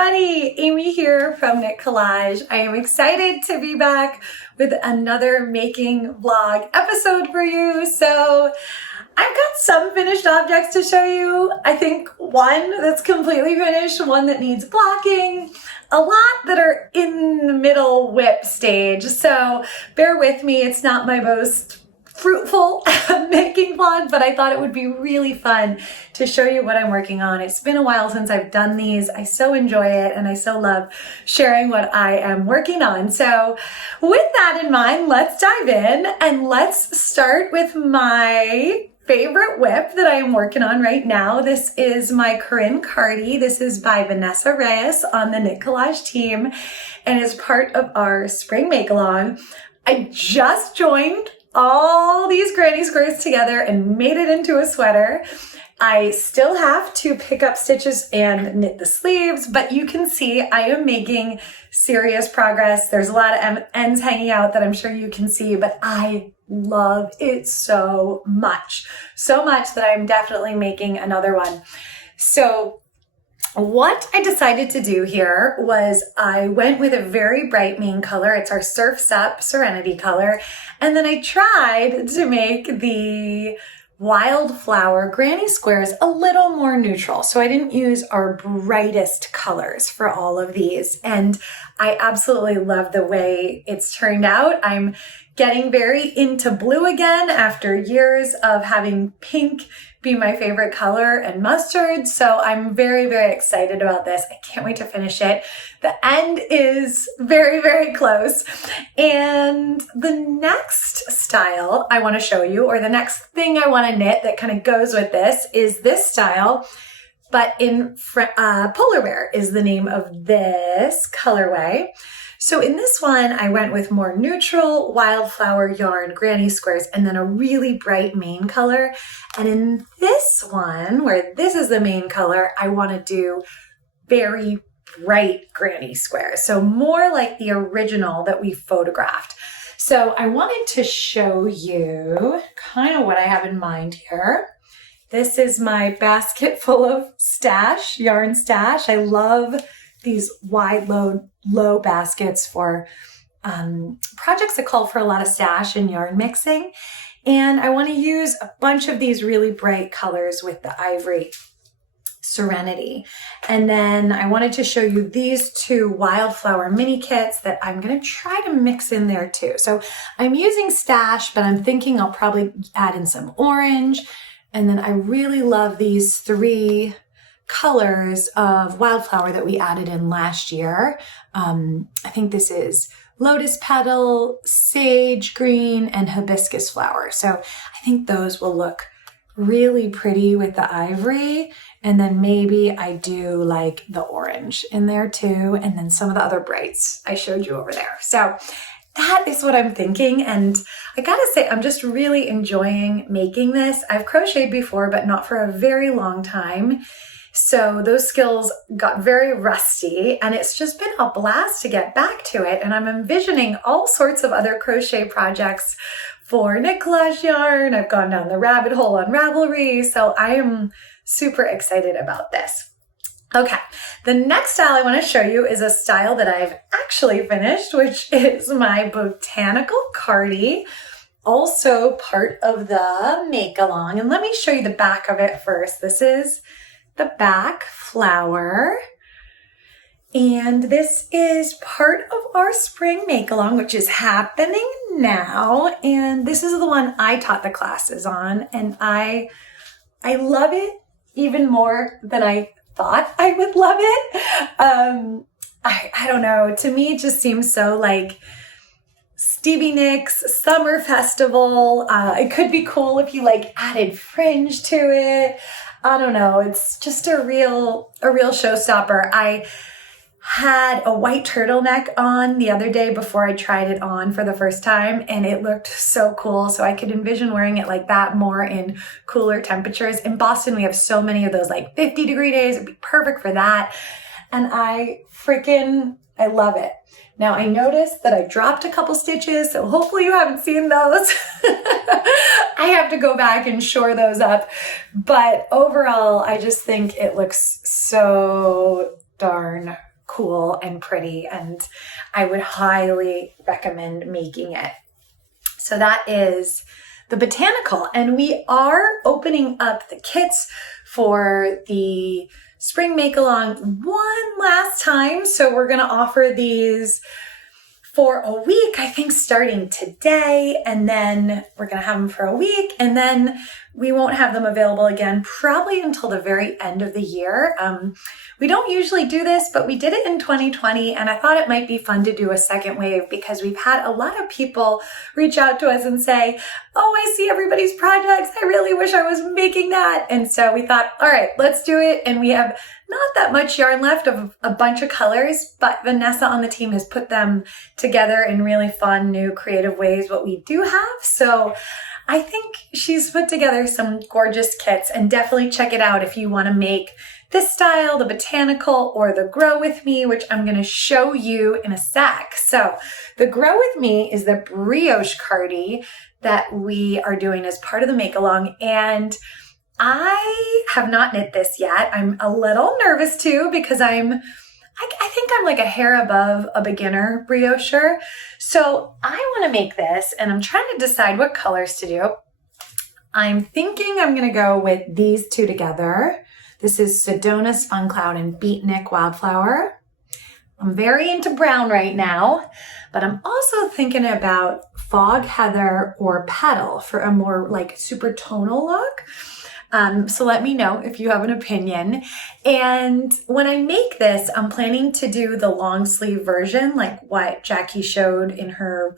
everybody, Amy here from Knit Collage. I am excited to be back with another making vlog episode for you. So I've got some finished objects to show you. I think one that's completely finished, one that needs blocking, a lot that are in the middle WIP stage. So bear with me, it's not my most fruitful making vlog, but I thought it would be really fun to show you what I'm working on. It's been a while since I've done these. I so enjoy it and I so love sharing what I am working on. So with that in mind, let's dive in and let's start with my favorite WIP that I am working on right now. This is my Corrine Cardi. This is by Vanessa Reyes on the Knit Collage team and is part of our spring make along. I just joined all these granny squares together and made it into a sweater. I still have to pick up stitches and knit the sleeves, but you can see I am making serious progress. There's a lot of ends hanging out that I'm sure you can see, but I love it so much that I'm definitely making another one. So what I decided to do here was I went with a very bright main color. It's our Surf's Up Serenity color. And then I tried to make the Wildflower granny squares a little more neutral. So I didn't use our brightest colors for all of these. And I absolutely love the way it's turned out. I'm getting very into blue again after years of having pink be my favorite color and mustard. So I'm very, very excited about this. I can't wait to finish it. The end is very, very close. And the next style I want to show you, or the next thing I want to knit that kind of goes with this, is this style, but in polar bear is the name of this colorway. So in this one, I went with more neutral Wildflower yarn granny squares and then a really bright main color. And in this one, where this is the main color, I want to do very bright granny squares. So more like the original that we photographed. So I wanted to show you kind of what I have in mind here. This is my basket full of stash, yarn stash. I love these wide low baskets for projects that call for a lot of stash and yarn mixing. And I want to use a bunch of these really bright colors with the Ivory Serenity. And then I wanted to show you these two Wildflower mini kits that I'm going to try to mix in there too. So I'm using stash, but I'm thinking I'll probably add in some orange. And then I really love these three colors of Wildflower that we added in last year. I think this is Lotus Petal, Sage Green, and Hibiscus Flower. So I think those will look really pretty with the ivory. And then maybe I do like the orange in there too. And then some of the other brights I showed you over there. So that is what I'm thinking. And I gotta say, I'm just really enjoying making this. I've crocheted before, but not for a very long time. So those skills got very rusty and it's just been a blast to get back to it. And I'm envisioning all sorts of other crochet projects for Knit Collage yarn. I've gone down the rabbit hole on Ravelry. So I am super excited about this. Okay, the next style I want to show you is a style that I've actually finished, which is my Botanical Cardi, also part of the make along. And let me show you the back of it first. This is the back flower. And this is part of our spring make along, which is happening now. And this is the one I taught the classes on. And I love it even more than I thought I would love it. I don't know. To me, it just seems so like Stevie Nicks summer festival. It could be cool if you like added fringe to it. I don't know. It's just a real showstopper. I had a white turtleneck on the other day before I tried it on for the first time, and it looked so cool. So I could envision wearing it like that more in cooler temperatures. In Boston, we have so many of those like 50-degree days. It'd be perfect for that. And I love it. Now I noticed that I dropped a couple stitches, so hopefully you haven't seen those. I have to go back and shore those up. But overall, I just think it looks so darn cool and pretty, and I would highly recommend making it. So that is the Botanical, and we are opening up the kits for the spring make-along one last time. So we're going to offer these for a week, I think starting today, and then we're going to have them for a week, and then we won't have them available again probably until the very end of the year. We don't usually do this, but we did it in 2020, and I thought it might be fun to do a second wave because we've had a lot of people reach out to us and say, oh, I see everybody's projects. I really wish I was making that. And so we thought, all right, let's do it. And we have not that much yarn left of a bunch of colors, but Vanessa on the team has put them together in really fun, new, creative ways, what we do have. So I think she's put together some gorgeous kits, and definitely check it out if you want to make this style, the Botanical, or the Grow With Me, which I'm going to show you in a sec. So the Grow With Me is the brioche cardi that we are doing as part of the make-along, and I have not knit this yet. I'm a little nervous too because I think I'm like a hair above a beginner briocher. So I want to make this, and I'm trying to decide what colors to do. I'm thinking I'm going to go with these two together. This is Sedona Spun Cloud and Beatnik Wildflower. I'm very into brown right now, but I'm also thinking about Fog Heather or Petal for a more like super tonal look. So let me know if you have an opinion. And when I make this, I'm planning to do the long sleeve version, like what Jackie showed in her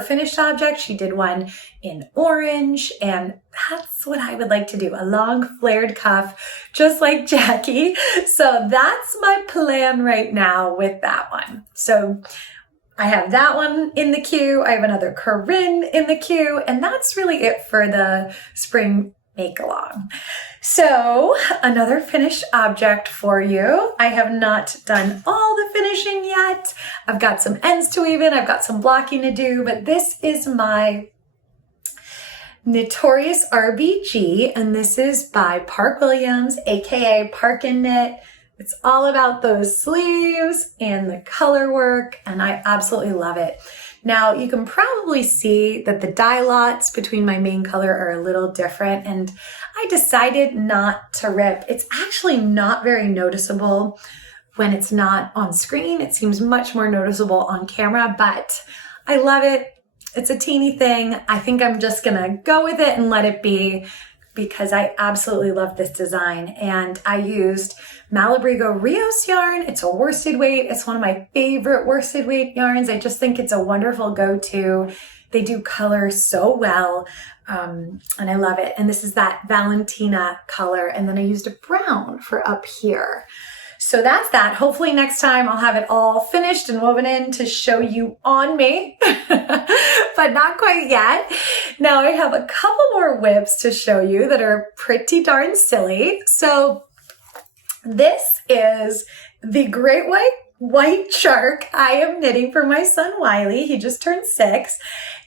finished object. She did one in orange, and that's what I would like to do, a long flared cuff, just like Jackie. So that's my plan right now with that one. So I have that one in the queue. I have another Corrine in the queue, and that's really it for the spring make-along. So another finished object for you. I have not done all the finishing yet. I've got some ends to weave in. I've got some blocking to do, but this is my Knitorious RBG, and this is by Park Williams, aka Park and Knit. It's all about those sleeves and the color work, and I absolutely love it. Now, you can probably see that the dye lots between my main color are a little different, and I decided not to rip. It's actually not very noticeable when it's not on screen. It seems much more noticeable on camera, but I love it. It's a teeny thing. I think I'm just gonna go with it and let it be because I absolutely love this design. And I used Malabrigo Rios yarn. It's a worsted weight. It's one of my favorite worsted weight yarns. I just think it's a wonderful go-to. They do color so well, and I love it. And this is that Valentina color. And then I used a brown for up here. So that's that. Hopefully next time I'll have it all finished and woven in to show you on me, but not quite yet. Now I have a couple more whips to show you that are pretty darn silly. So this is the Great White Shark I am knitting for my son Wiley. He just turned 6,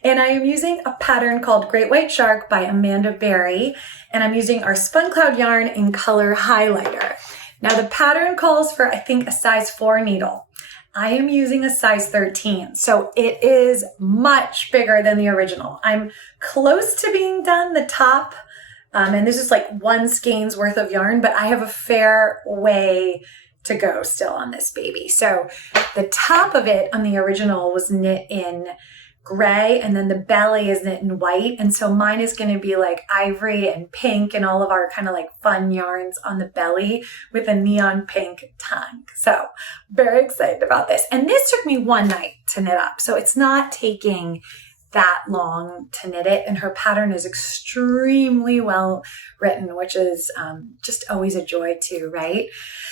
and I am using a pattern called Great White Shark by Amanda Berry, and I'm using our Spun Cloud yarn in color highlighter. Now the pattern calls for, I think, a size 4 needle. I am using a size 13, so it is much bigger than the original. I'm close to being done the top, and this is like one skein's worth of yarn, but I have a fair way to go still on this baby. So the top of it on the original was knit in gray, and then the belly is knit in white. And so mine is going to be like ivory and pink and all of our kind of like fun yarns on the belly with a neon pink tongue. So very excited about this. And this took me one night to knit up. So it's not taking that long to knit it, and her pattern is extremely well written, which is just always a joy too, right?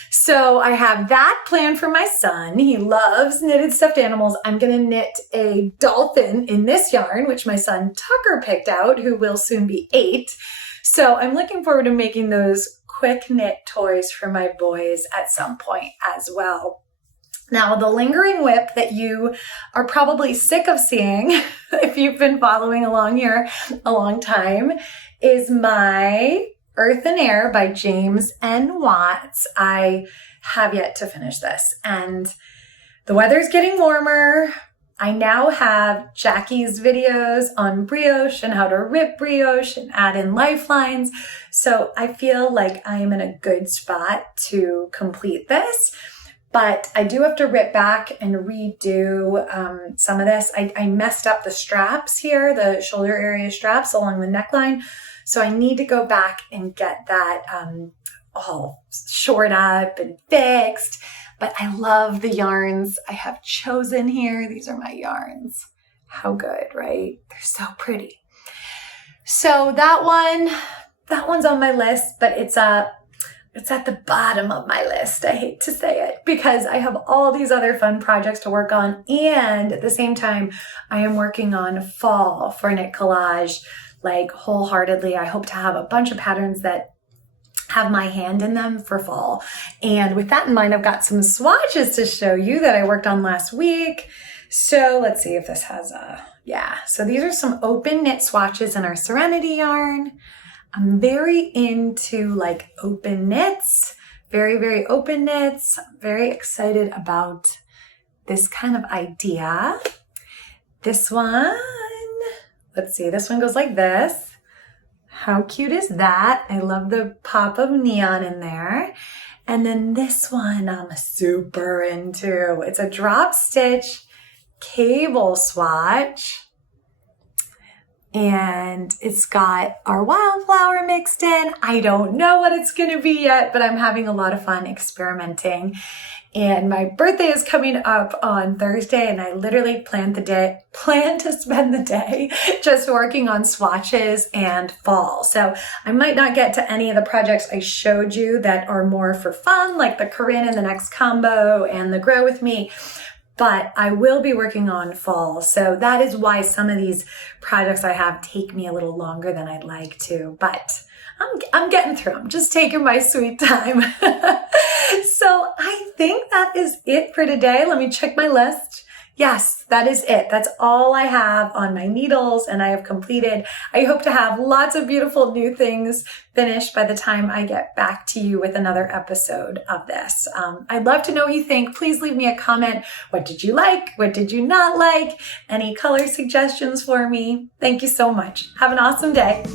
So I have that planned for my son. He loves knitted stuffed animals. I'm going to knit a dolphin in this yarn, which my son Tucker picked out, who will soon be 8. So I'm looking forward to making those quick knit toys for my boys at some point as well. Now, the lingering whip that you are probably sick of seeing, if you've been following along here a long time, is my Earth and Air by James N. Watts. I have yet to finish this. And the weather's getting warmer. I now have Jackie's videos on brioche and how to rip brioche and add in lifelines. So I feel like I am in a good spot to complete this. But I do have to rip back and redo some of this. I messed up the straps here, the shoulder area straps along the neckline. So I need to go back and get that all shored up and fixed. But I love the yarns I have chosen here. These are my yarns. How good, right? They're so pretty. So that one's on my list, but it's at the bottom of my list. I hate to say it because I have all these other fun projects to work on. And at the same time, I am working on fall for Knit Collage, like wholeheartedly. I hope to have a bunch of patterns that have my hand in them for fall. And with that in mind, I've got some swatches to show you that I worked on last week. So let's see if this has so these are some open knit swatches in our Serenity yarn. I'm very into like open knits, very, very open knits. I'm very excited about this kind of idea. This one, let's see, this one goes like this. How cute is that? I love the pop of neon in there. And then this one I'm super into. It's a drop stitch cable swatch. And it's got our Wildflower mixed in. I don't know what it's going to be yet, but I'm having a lot of fun experimenting. And my birthday is coming up on Thursday, and I literally plan to spend the day just working on swatches and fall. So I might not get to any of the projects I showed you that are more for fun, like the Corrine and the Next Combo and the Grow With Me, but I will be working on fall. So that is why some of these projects I have take me a little longer than I'd like to, but I'm getting through them, just taking my sweet time. So I think that is it for today. Let me check my list. Yes, that is it. That's all I have on my needles and I have completed. I hope to have lots of beautiful new things finished by the time I get back to you with another episode of this. I'd love to know what you think. Please leave me a comment. What did you like? What did you not like? Any color suggestions for me? Thank you so much. Have an awesome day.